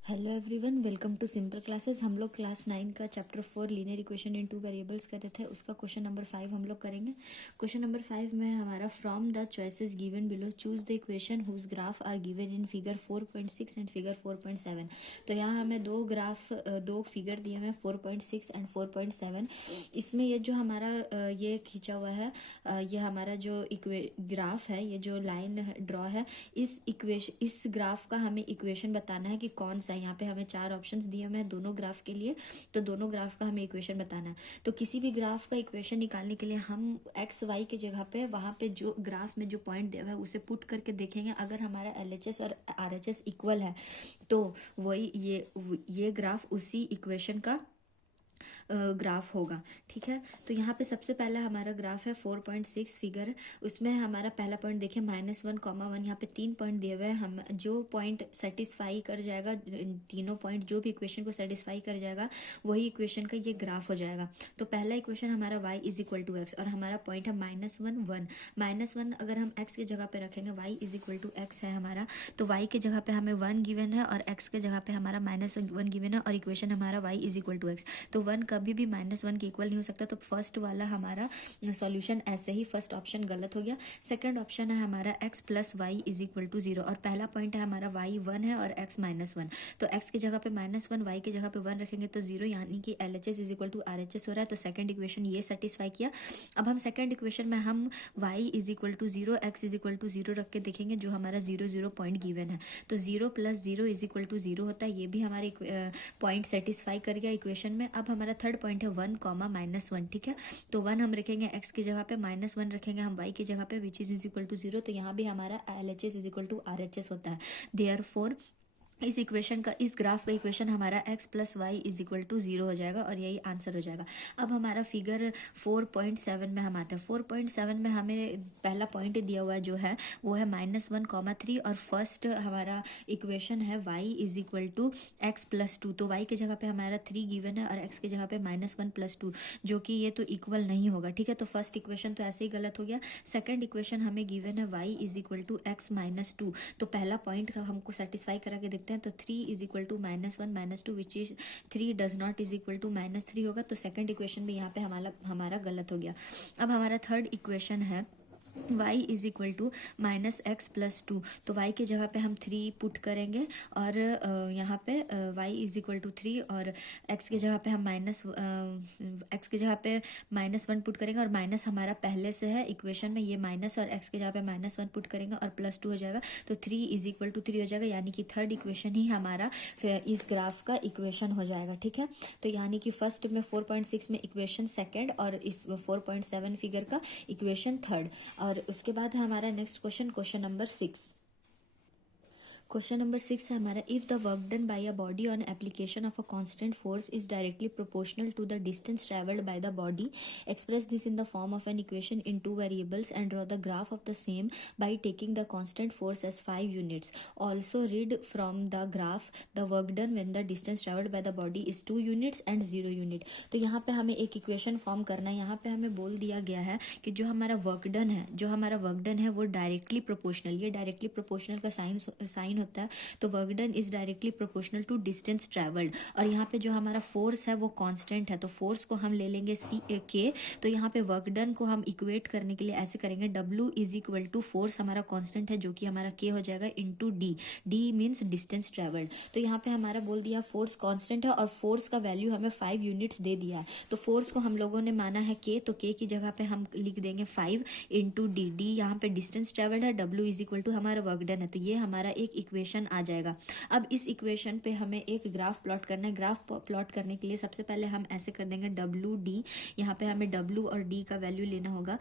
Hello everyone, welcome to simple classes. हम लोग class 9 का chapter 4 linear equation in two variables कर रहे थे। उसका क्वेश्चन नंबर 5 हम लोग करेंगे। क्वेश्चन नंबर 5 में हमारा from the choices given below choose the equation whose graph are given in figure 4.6 and figure 4.7। तो यहाँ हमें दो फिगर दिए हुए हैं 4.6 एंड 4.7। इसमें ये जो हमारा ये खींचा हुआ है, ये हमारा जो ग्राफ है, ये जो लाइन ड्रॉ है, इस ग्राफ का हमें इक्वेशन बताना है कि कौन सा है। यहाँ पे हमें 4 ऑप्शंस दिए हुए हैं दोनों ग्राफ के लिए, तो दोनों ग्राफ का हमें इक्वेशन बताना है। तो किसी भी ग्राफ का इक्वेशन निकालने के लिए हम एक्स वाई के जगह पे वहाँ पे जो ग्राफ में जो पॉइंट दिया हुआ है उसे पुट करके देखेंगे। अगर हमारा LHS और RHS इक्वल है तो वही ये ग्राफ उसी इक्वेशन का ग्राफ होगा। ठीक है, तो यहाँ पे सबसे पहला हमारा ग्राफ है 4.6 फिगर। उसमें हमारा पहला पॉइंट देखिए -1, यहाँ पे 3 पॉइंट दिए हुए हैं। हम जो पॉइंट सेटिस्फाई कर जाएगा, तीनों पॉइंट जो भी इक्वेशन को सेटिस्फाई कर जाएगा वही इक्वेशन का ये ग्राफ हो जाएगा। तो पहला इक्वेशन हमारा y is equal to x और हमारा पॉइंट है -1 अगर हम x की जगह पे रखेंगे, y is equal to x है हमारा, तो y की जगह पे हमें 1 गिवन है और x के जगह पे हमारा -1 गिवन है और इक्वेशन हमारा y is equal to x. तो 1 कभी भी -1 के इक्वल नहीं हो सकता, तो फर्स्ट वाला हमारा सॉल्यूशन ऐसे ही फर्स्ट ऑप्शन गलत हो गया। सेकंड ऑप्शन है हमारा x plus y is equal to 0 और पहला पॉइंट है हमारा y 1 है और x -1। तो x की जगह पे -1, y की जगह पे 1 रखेंगे तो 0, यानी कि LHS is equal to RHS हो रहा है। तो सेकंड इक्वेशन ये सेटिस्फाई किया। अब हम सेकंड इक्वेशन में हम y is equal to 0, x is equal to 0 रख के देखेंगे जो हमारा 0 पॉइंट गिवन है। तो 0 प्लस 0 इज इक्वल टू 0 होता है, ये भी हमारे पॉइंट सेटिस्फाई कर गया इक्वेशन में। अब हमारा थर्ड पॉइंट है 1, -1। ठीक है, तो 1 हम रखेंगे x की जगह पे, -1 रखेंगे हम y की जगह पे, विच इज इक्वल टू 0। तो यहाँ भी हमारा LHS is equal to RHS होता है। देयरफॉर इस इक्वेशन का, इस ग्राफ का इक्वेशन हमारा x plus y is equal to 0 हो जाएगा और यही आंसर हो जाएगा। अब हमारा फिगर 4.7 में हम आते हैं। 4.7 में हमें पहला पॉइंट दिया हुआ जो है वो है -1, 3 और फर्स्ट हमारा इक्वेशन है y is equal to x plus 2। तो y की जगह पे हमारा 3 गिवन है और x की जगह पे -1 प्लस 2, जो कि ये तो इक्वल नहीं होगा। ठीक है, तो फर्स्ट इक्वेशन तो ऐसे ही गलत हो गया। सेकेंड इक्वेशन हमें गिवन है y is equal to x -2। तो पहला पॉइंट हमको सेटिस्फाई करा के देखते हैं। तो 3 is equal to -1 -2 which is 3 does not is equal to -3 होगा। तो सेकंड इक्वेशन भी यहाँ पे हमारा गलत हो गया। अब हमारा थर्ड इक्वेशन है y is equal to -x plus 2। तो y की जगह पे हम 3 पुट करेंगे और यहाँ पे y इज इक्वल टू 3 और x की जगह पे हम x की जगह पे -1 पुट करेंगे और माइनस हमारा पहले से है इक्वेशन में, ये माइनस और x की जगह पे -1 पुट करेंगे और +2 हो जाएगा। तो 3 इज इक्वल टू 3 हो जाएगा, यानी कि थर्ड इक्वेशन ही हमारा इस ग्राफ का इक्वेशन हो जाएगा। ठीक है, तो यानी कि फर्स्ट में 4.6 में इक्वेशन सेकेंड और इस 4.7 फिगर का इक्वेशन थर्ड। और उसके बाद है हमारा next question number 6। Question number 6 है हमारा, if the work done by a body on application of a constant force is directly proportional to the distance travelled by the body, express this in the form of an equation in 2 variables and draw the graph of the same by taking the constant force as 5 units. Also read from the graph the work done when the distance travelled by the body is 2 units and 0 unit. तो यहाँ पे हमें एक equation form करना है। यहाँ पे हमें बोल दिया गया है कि जो हमारा वर्क डन है वो डायरेक्टली प्रोपोर्शनल, ये डायरेक्टली प्रोपोर्शनल का साइन होता है। तो work done is directly proportional to distance travelled. और यहाँ पे जो हमारा फोर्स है वो कांस्टेंट है, तो फोर्स को हम ले लेंगे k। तो यहाँ पे वर्क डन को हम इक्वेट करने के लिए ऐसे करेंगे, W is equal to force हमारा कांस्टेंट है जो कि हमारा k हो जाएगा into d means distance travelled. तो यहाँ पे हमारा बोल दिया फोर्स कांस्टेंट है और फोर्स का वैल्यू हमें 5 यूनिट्स दे दिया है। तो फोर्स को हम लोगों ने माना है k, तो k की जगह पे हम लिख देंगे 5 इंटू d यहाँ पे डिस्टेंस ट्रेवल्ड है, W इज इक्वल टू हमारा वर्क डन है। तो ये हमारा एक इक्वेशन आ जाएगा। अब इस इक्वेशन पे हमें एक ग्राफ प्लॉट करना है। ग्राफ प्लॉट करने के लिए सबसे पहले हम ऐसे कर देंगे WD, यहाँ पे हमें W और D का वैल्यू लेना होगा।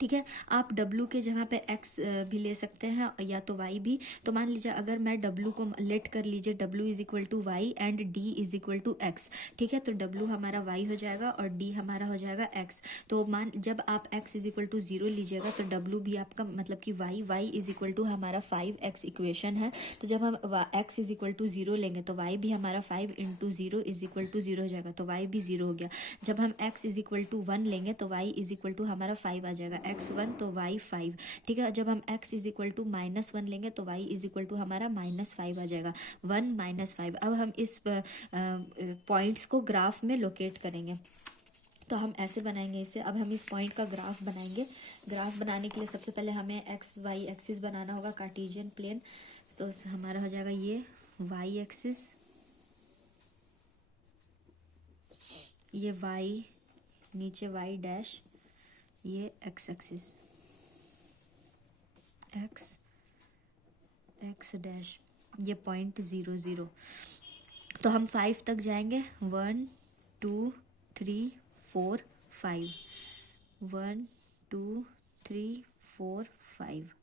ठीक है, आप W के जगह पे x भी ले सकते हैं या तो y भी। तो मान लीजिए अगर मैं W को लेट कर लीजिए, W is equal to y and D is equal to x. ठीक है, तो W हमारा y हो जाएगा और D हमारा हो जाएगा x। तो जब आप x इज इक्वल टू 0 लीजिएगा तो W भी आपका मतलब कि y इज इक्वल टू हमारा 5x इक्वेशन है। तो जब हम x इज इक्वल टू 0 लेंगे तो y भी हमारा 5 इंटू 0 इज इक्वल टू 0 हो जाएगा, तो y भी 0 हो गया। जब हम x इज इक्वल टू 1 लेंगे तो y इज इक्वल टू हमारा 5 आ जाएगा। x1 तो y5, ठीक है। जब हम x इज इक्वल टू -1 लेंगे तो y इज इक्वल टू हमारा -5 आ जाएगा, 1 -5। अब हम इस पॉइंट्स को ग्राफ में लोकेट करेंगे, तो हम ऐसे बनाएंगे इसे। अब हम इस पॉइंट का ग्राफ बनाएंगे। ग्राफ बनाने के लिए सबसे पहले हमें एक्स वाई एक्सिस बनाना होगा, कार्टेशियन प्लेन। तो हमारा हो जाएगा ये वाई एक्सिस, ये वाई, नीचे वाई डैश, ये x axis, x x dash, ये पॉइंट 0 0। तो हम 5 तक जाएंगे, 1 2 3 4 5, 1 2 3 4 5।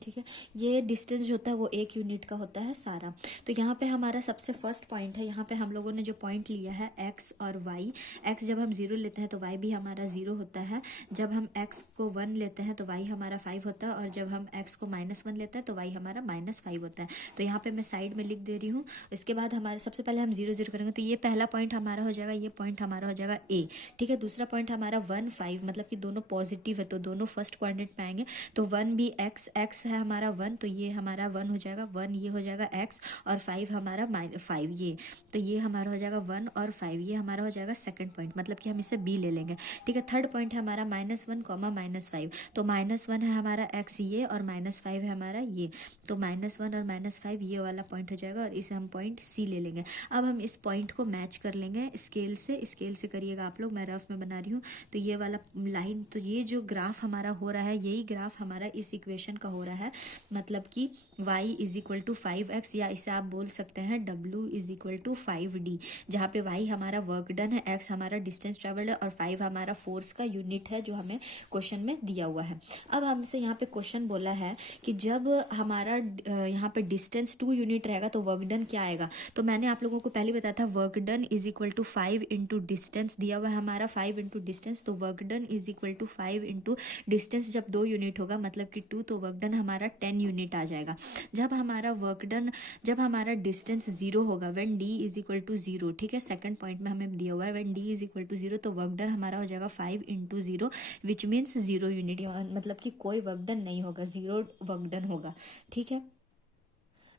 ठीक है, ये डिस्टेंस जो होता है वो 1 यूनिट का होता है सारा। तो यहाँ पे हमारा सबसे फर्स्ट पॉइंट है, यहाँ पे हम लोगों ने जो पॉइंट लिया है x और y। x जब हम 0 लेते हैं तो y भी हमारा 0 होता है, जब हम x को 1 लेते हैं तो y हमारा 5 होता है, और जब हम x को -1 लेते हैं तो y हमारा -5 होता है। तो यहाँ पे मैं साइड में लिख दे रही हूँ। इसके बाद हमारे सबसे पहले हम 0 0 करेंगे, तो ये पहला पॉइंट हमारा हो जाएगा, ये पॉइंट हमारा हो जाएगा a, ठीक है। दूसरा पॉइंट हमारा 1 5, मतलब कि दोनों पॉजिटिव है तो दोनों फर्स्ट क्वाड्रेंट में आएंगे। तो 1 भी x है हमारा 1, तो ये हमारा 1 हो जाएगा 1, ये हो जाएगा x, और 5 हमारा -5 ये, तो ये हमारा हो जाएगा 1 और 5, ये हमारा हो जाएगा सेकंड पॉइंट, मतलब कि हम इसे b ले लेंगे, ठीक है। थर्ड पॉइंट है हमारा -1, -5, तो -1 है हमारा x ये, और -5 है हमारा ये, तो -1 और -5 ये वाला पॉइंट हो जाएगा, और इसे हम पॉइंट c ले लेंगे। अब हम इस पॉइंट को मैच कर लेंगे स्केल से करिएगा आप लोग, मैं रफ में बना रही हूँ। तो ये वाला लाइन, तो ये जो ग्राफ हमारा हो रहा है, यही ग्राफ हमारा इस इक्वेशन का हो रहा है, मतलब कि y is equal to 5x, या इसे आप बोल सकते हैं w is equal to 5d, जहाँ पे y हमारा वर्क डन है, x हमारा डिस्टेंस ट्रेवल्ड है, और 5 हमारा फोर्स का यूनिट है जो हमें क्वेश्चन में दिया हुआ है। अब हमसे यहाँ पे क्वेश्चन बोला है कि जब हमारा यहाँ पे डिस्टेंस 2 यूनिट रहेगा तो वर्क डन क्या आएगा। तो मैंने आप लोगों को पहले बताया था work done is equal to 5 into distance, दिया हुआ है हमारा 5 इंटू डिस्टेंस, तो work done is equal to 5 into distance, जब 2 यूनिट होगा मतलब कि 2, तो वर्क डन हमारा 10 यूनिट आ जाएगा। जब हमारा डिस्टेंस 0 होगा, when d is equal to 0, ठीक है। सेकंड पॉइंट में हमें दिया हुआ है when d is equal to 0, तो वर्क डन हमारा हो जाएगा 5 इंटू 0, विच मीन्स 0 यूनिट, मतलब कि कोई वर्क डन नहीं होगा, 0 वर्क डन होगा, ठीक है।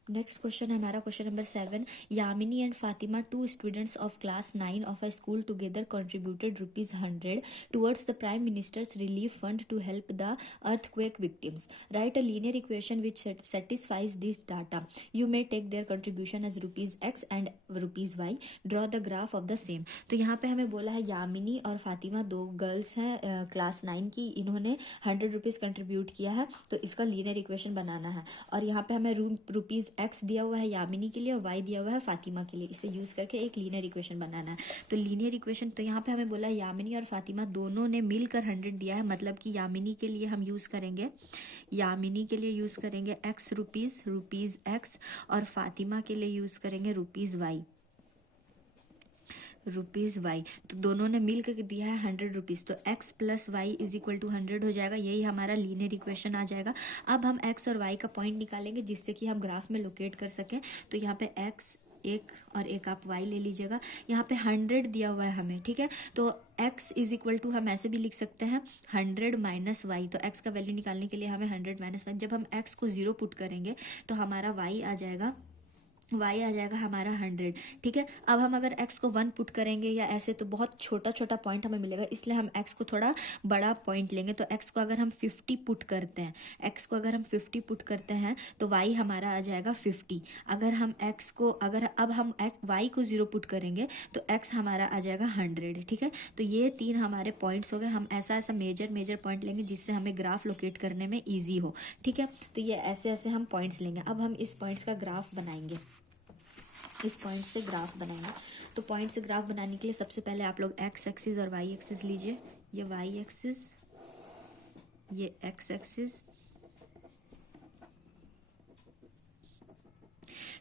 नेक्स्ट क्वेश्चन है हमारा question number 7। Yamini and Fatima, 2 students of class 9 of a school together contributed ₹100 towards the Prime Minister's relief fund to help the earthquake victims. Write a linear equation which satisfies this data. You may take their contribution as ₹x and ₹y. Draw the graph of the same. तो यहाँ पे हमें बोला है यामिनी और Fatima, 2 girls हैं class 9 की, इन्होंने ₹100 कंट्रीब्यूट किया है, तो इसका लीनियर इक्वेशन बनाना है। और यहाँ पे हमें ₹x दिया हुआ है यामिनी के लिए और y दिया हुआ है फातिमा के लिए, इसे यूज करके एक लीनियर इक्वेशन बनाना है। तो लीनियर इक्वेशन, तो यहाँ पे हमें बोला यामिनी और फातिमा दोनों ने मिलकर 100 दिया है, मतलब कि यामिनी के लिए हम यूज करेंगे x रुपीज x, और फातिमा के लिए यूज करेंगे ₹y। तो दोनों ने मिल कर दिया है ₹100, तो x plus y is equal to 100 हो जाएगा, यही हमारा लीनियर इक्वेशन आ जाएगा। अब हम x और y का पॉइंट निकालेंगे जिससे कि हम ग्राफ में लोकेट कर सकें। तो यहाँ पे x एक और एक आप y ले लीजिएगा, यहाँ पे 100 दिया हुआ है हमें, ठीक है। तो x इज इक्वल टू हम ऐसे भी लिख सकते हैं 100 माइनस वाई, तो x का वैल्यू निकालने के लिए हमें 100 माइनस वाई, जब हम x को 0 पुट करेंगे तो हमारा y आ जाएगा हमारा 100, ठीक है। अब हम अगर x को 1 पुट करेंगे या ऐसे, तो बहुत छोटा छोटा पॉइंट हमें मिलेगा, इसलिए हम x को थोड़ा बड़ा पॉइंट लेंगे। तो x को अगर हम 50 पुट करते हैं तो y हमारा आ जाएगा 50। अगर हम y को 0 पुट करेंगे तो x हमारा आ जाएगा 100, ठीक है। तो ये 3 हमारे पॉइंट्स हो गए। हम ऐसा मेजर पॉइंट लेंगे जिससे हमें ग्राफ लोकेट करने में ईजी हो, ठीक है। तो ये ऐसे हम पॉइंट्स लेंगे। अब हम इस पॉइंट्स का ग्राफ बनाएंगे, इस पॉइंट से ग्राफ बनाएंगे। तो पॉइंट से ग्राफ बनाने के लिए सबसे पहले आप लोग x एक्सिस और y एक्सिस लीजिए, ये y एक्सिस, ये x एक्सिस।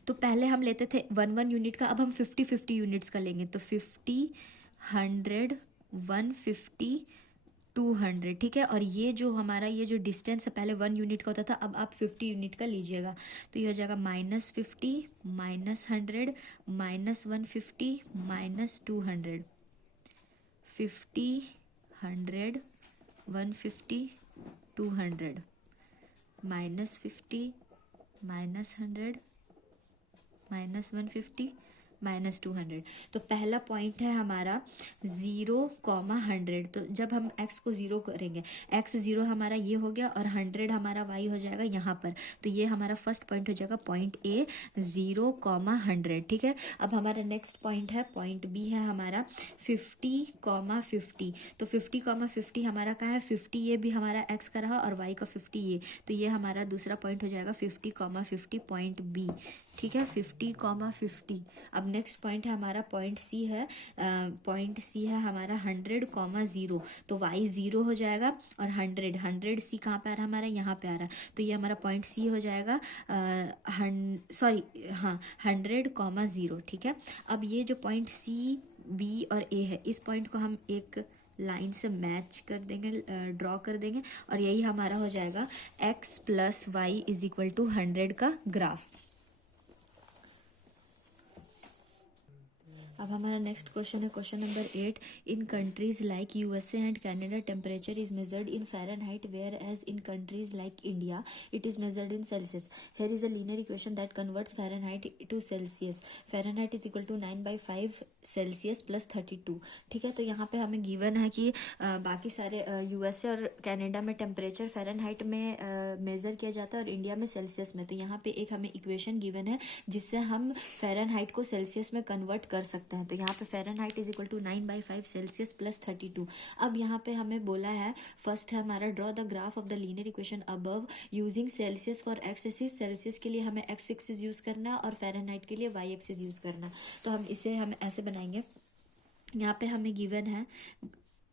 तो पहले हम लेते थे 1 यूनिट का, अब हम 50 यूनिट्स का लेंगे। तो 50, 100, 150, 200, ठीक है। और ये जो हमारा ये जो डिस्टेंस है पहले 1 यूनिट का होता था, अब आप 50 यूनिट का लीजिएगा। तो ये हो जाएगा -50, -100, -150, -200, 50, 100, 150, 200, -50, -100, -150, -200। तो पहला पॉइंट है हमारा 0, 100। तो जब हम x को 0 करेंगे, x 0 हमारा ये हो गया और 100 हमारा y हो जाएगा यहाँ पर। तो ये हमारा फर्स्ट पॉइंट हो जाएगा पॉइंट ए, 0, 100, ठीक है। अब हमारा नेक्स्ट पॉइंट है, पॉइंट बी है हमारा 50, 50। तो 50, 50 हमारा क्या है, 50 ये भी हमारा x का रहा और y का 50 ये। तो ये हमारा दूसरा पॉइंट हो जाएगा 50, 50 पॉइंट बी, ठीक है। 50, 50। अब नेक्स्ट पॉइंट है हमारा पॉइंट सी है, पॉइंट सी है हमारा 100, 0। तो y 0 हो जाएगा और 100 सी कहाँ पे आ रहा है हमारा, यहाँ पे आ रहा है। तो ये हमारा पॉइंट सी हो जाएगा, सॉरी हाँ 100, 0, ठीक है। अब ये जो पॉइंट सी, बी और ए है, इस पॉइंट को हम एक लाइन से मैच कर देंगे, ड्रॉ कर देंगे, और यही हमारा हो जाएगा x + y = 100 का ग्राफ। अब हमारा नेक्स्ट क्वेश्चन है question number 8। In countries like USA and Canada temperature is measured in Fahrenheit, whereas in countries like India it is measured in Celsius. Here is a linear equation that converts Fahrenheit to Celsius. Fahrenheit = 9/5 Celsius + 32, ठीक है। तो यहाँ पे हमें given है कि बाकी सारे यूएसए और कनाडा में टेम्परेचर फ़ारेनहाइट में मेज़र किया जाता है और इंडिया में सेल्सियस में। तो यहाँ पे एक हमें इक्वेशन गिवन है जिससे हम फ़ारेनहाइट को सेल्सियस में कन्वर्ट कर सकते हैं। तो यहाँ पे फ़ारेनहाइट = 9/5 सेल्सियस + 32। अब यहाँ पे हमें बोला है, फर्स्ट है हमारा draw the graph of the linear equation above using Celsius for x axis. Celsius के लिए हमें x एक्सिस यूज़ करना है और फ़ारेनहाइट के लिए y एक्सिस यूज़ करना है। तो हम ऐसे बनाएंगे। यहाँ पे हमें गिवन है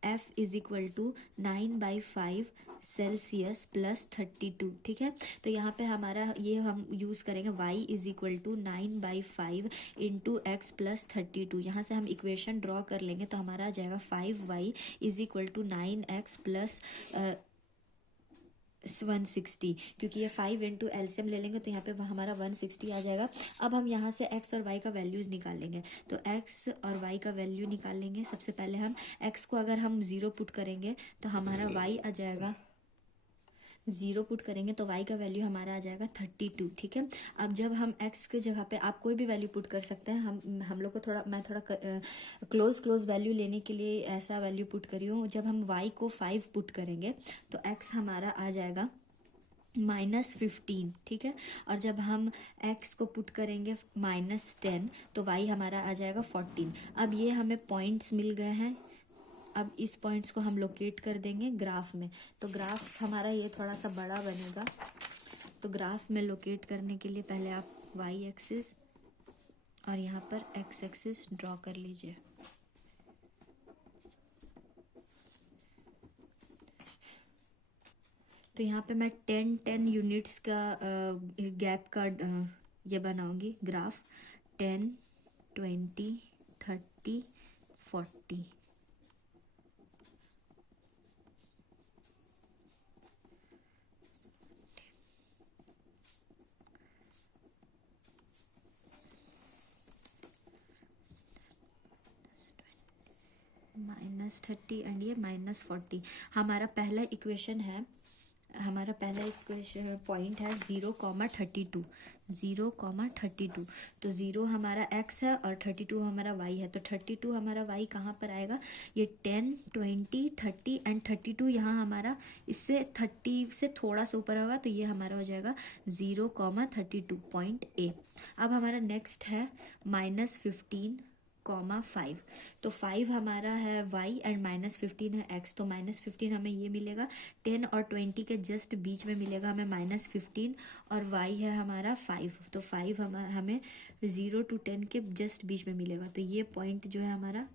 F = 9/5 सेल्सियस + 32, ठीक है। तो यहाँ पे हमारा ये हम यूज़ करेंगे y = 9/5 × x + 32। यहाँ से हम इक्वेशन ड्रॉ कर लेंगे तो हमारा आ जाएगा 5y = 9x + 160, क्योंकि ये 5 × एलसीएम ले लेंगे तो यहाँ पे हमारा 160 आ जाएगा। अब हम यहाँ से x और y का वैल्यूज़ निकालेंगे। तो x और y का वैल्यू निकालेंगे। सबसे पहले हम x को अगर हम 0 पुट करेंगे तो हमारा y आ जाएगा, 0 पुट करेंगे तो y का वैल्यू हमारा आ जाएगा 32, ठीक है। अब जब हम x के जगह पे आप कोई भी वैल्यू पुट कर सकते हैं। हम लोग को मैं थोड़ा क्लोज वैल्यू लेने के लिए ऐसा वैल्यू पुट करी हूँ। जब हम y को 5 पुट करेंगे तो x हमारा आ जाएगा -15, ठीक है। और जब हम x को पुट करेंगे -10 तो y हमारा आ जाएगा 14। अब ये हमें पॉइंट्स मिल गए हैं। अब इस पॉइंट्स को हम लोकेट कर देंगे ग्राफ में। तो ग्राफ हमारा ये थोड़ा सा बड़ा बनेगा। तो ग्राफ में लोकेट करने के लिए पहले आप y एक्सिस और यहाँ पर x एक्सिस ड्रॉ कर लीजिए। तो यहाँ पे मैं 10 यूनिट्स का गैप का ये बनाऊंगी ग्राफ। 10, 20, 30, 40। -30 एंड ये -40। हमारा पहला इक्वेशन है, हमारा पहला इक्वेशन पॉइंट है 0,32, 0,32। तो 0 हमारा x है और 32 हमारा y है। तो 32 हमारा y कहाँ पर आएगा, ये 10, 20, 30 एंड 32 यहाँ हमारा इससे 30 से थोड़ा सा ऊपर होगा। तो ये हमारा हो जाएगा 0,32 पॉइंट A। अब हमारा नेक्स्ट है -15, 5। तो 5 हमारा है y एंड -15 है x। तो -15 हमें ये मिलेगा 10 और 20 के जस्ट बीच में मिलेगा हमें -15, और y है हमारा 5। तो 5 हमें 0 to 10 के जस्ट बीच में मिलेगा। तो ये पॉइंट जो है हमारा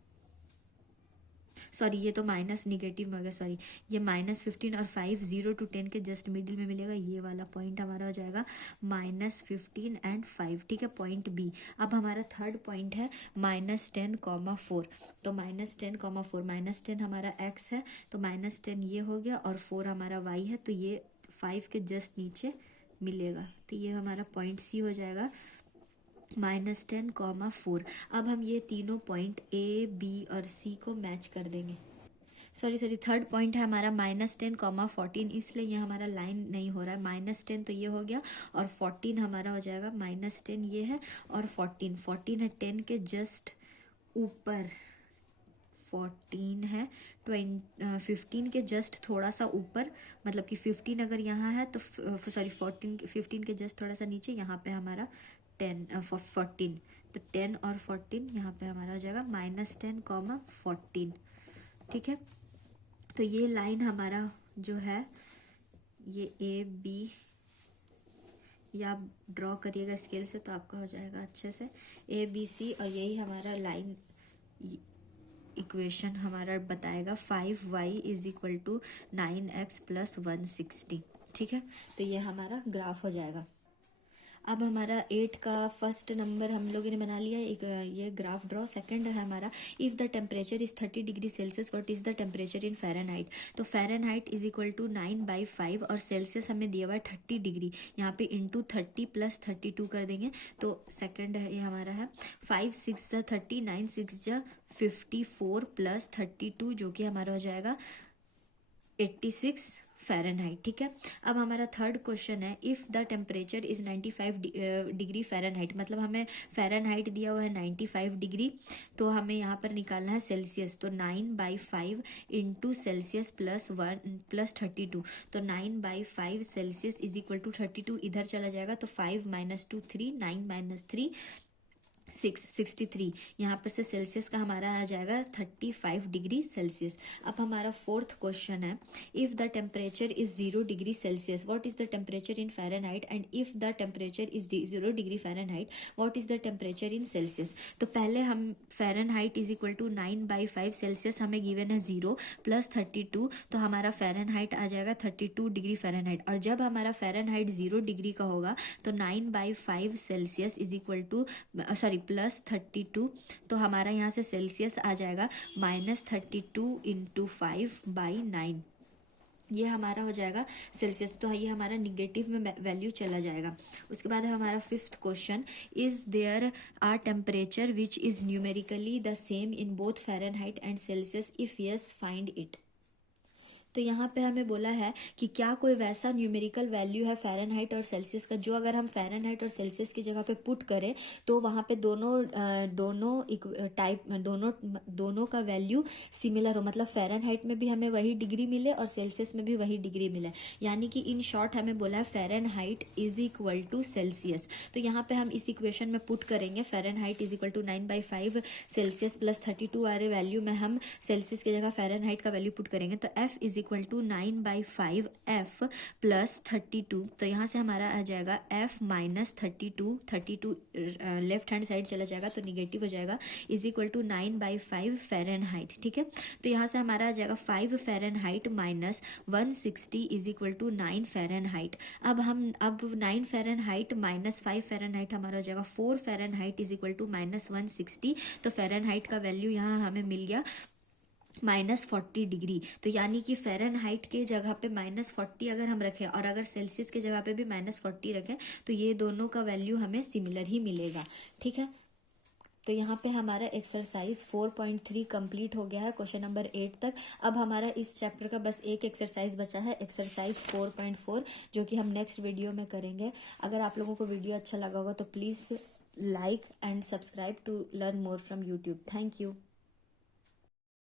सॉरी ये तो माइनस निगेटिव में हो गया, सॉरी ये -15 और 5 0 to 10 के जस्ट मिडिल में मिलेगा, ये वाला पॉइंट हमारा हो जाएगा -15 एंड 5, ठीक है, पॉइंट बी। अब हमारा थर्ड पॉइंट है -10, 4, तो -10, 4, -10 हमारा x है तो -10 ये हो गया और 4 हमारा y है, तो ये 5 के जस्ट नीचे मिलेगा, तो ये हमारा पॉइंट सी हो जाएगा -10, 4। अब हम ये तीनों पॉइंट ए बी और सी को मैच कर देंगे। सॉरी थर्ड पॉइंट है हमारा -10, 14, इसलिए ये हमारा लाइन नहीं हो रहा है। -10 तो ये हो गया और 14 हमारा हो जाएगा, -10 ये है और 14 है 10 के जस्ट ऊपर, 14 है 15 के जस्ट थोड़ा सा ऊपर, मतलब कि 15 अगर यहाँ है तो सॉरी 15 के जस्ट थोड़ा सा नीचे, यहाँ पे हमारा 14, तो 10 और 14 यहाँ पे हमारा हो जाएगा -10, 14, ठीक है। तो ये लाइन हमारा जो है ये ए बी, या आप ड्रॉ करिएगा स्केल से तो आपका हो जाएगा अच्छे से ABC, और यही हमारा लाइन इक्वेशन हमारा बताएगा 5y = 9x + 160, ठीक है। तो ये हमारा ग्राफ हो जाएगा। अब हमारा 8 का फर्स्ट नंबर हम लोगों ने बना लिया, एक ये ग्राफ ड्रॉ। सेकंड है हमारा if the temperature is 30 degree Celsius what is the temperature in Fahrenheit. तो फ़ारेनहाइट = 9/5 और सेल्सियस हमें दिया हुआ है 30 डिग्री, यहाँ पे इंटू 30 + 32 कर देंगे। तो सेकंड है ये हमारा है 5 6 × 30, 9 6 × 54 + 32 जो कि हमारा हो जाएगा 86 फ़ारेनहाइट, ठीक है। अब हमारा थर्ड क्वेश्चन है if the temperature is 95 degree Fahrenheit, मतलब हमें फ़ारेनहाइट दिया हुआ है 95 डिग्री, तो हमें यहाँ पर निकालना है सेल्सियस। तो 9/5 इंटू सेल्सियस + 32, तो 9/5 सेल्सियस = 32, इधर चला जाएगा तो 5 - 2 3, 9 - 3 6, 63, यहाँ पर से सेल्सियस का हमारा आ जाएगा 35 डिग्री सेल्सियस। अब हमारा फोर्थ क्वेश्चन है if the temperature is 0 degree Celsius what is the temperature in Fahrenheit, and if the temperature is 0 degree Fahrenheit what is the temperature in Celsius. तो पहले हम फ़ारेनहाइट = 9/5, सेल्सियस हमें given है 0 + 32, तो हमारा फ़ारेनहाइट आ जाएगा 32 degree Fahrenheit. और जब हमारा फ़ारेनहाइट 0 डिग्री का होगा तो 9/5 सेल्सियस +32, तो हमारा यहाँ से सेल्सियस आ जाएगा -32 × 5/9, ये हमारा हो जाएगा सेल्सियस। तो ये हमारा निगेटिव में वैल्यू चला जाएगा। उसके बाद है हमारा fifth question is there are temperature which is numerically the same in both Fahrenheit and Celsius, if yes find it. तो यहाँ पे हमें बोला है कि क्या कोई वैसा न्यूमेरिकल वैल्यू है फ़ारेनहाइट और सेल्सियस का जो अगर हम फ़ारेनहाइट और सेल्सियस की जगह पे पुट करें तो वहाँ पे दोनों का वैल्यू सिमिलर हो, मतलब फ़ारेनहाइट में भी हमें वही डिग्री मिले और सेल्सियस में भी वही डिग्री मिले। यानी कि इन शॉर्ट हमें बोला है फ़ारेनहाइट = सेल्सियस। तो यहाँ पे हम इस इक्वेशन में पुट करेंगे फ़ारेनहाइट = 9/5 सेल्सियस + 32 वाले वैल्यू में हम सेल्सियस की जगह फ़ारेनहाइट का वैल्यू पुट करेंगे, तो F = 9/5 F + 32, तो यहाँ से हमारा आ जाएगा F - 32 लेफ्ट हैंड साइड चला जाएगा तो निगेटिव हो जाएगा = 9/5 फ़ारेनहाइट, ठीक है। तो यहाँ से हमारा आ जाएगा 5 फ़ारेनहाइट - 160 = 9 फ़ारेनहाइट। अब 9 फ़ारेनहाइट - 5 फ़ारेनहाइट हमारा हो जाएगा 4 फ़ारेनहाइट = -160, तो फ़ारेनहाइट का वैल्यू यहाँ हमें मिल गया -40 डिग्री। तो यानी कि फ़ारेनहाइट के जगह पे -40 अगर हम रखें और अगर सेल्सियस के जगह पे भी -40 रखें तो ये दोनों का वैल्यू हमें सिमिलर ही मिलेगा, ठीक है। तो यहाँ पे हमारा एक्सरसाइज 4.3 कंप्लीट हो गया है क्वेश्चन नंबर 8 तक। अब हमारा इस चैप्टर का बस एक एक्सरसाइज बचा है, एक्सरसाइज 4.4, जो कि हम नेक्स्ट वीडियो में करेंगे। अगर आप लोगों को वीडियो अच्छा लगा होगा तो please like and subscribe to learn more from YouTube. Thank you.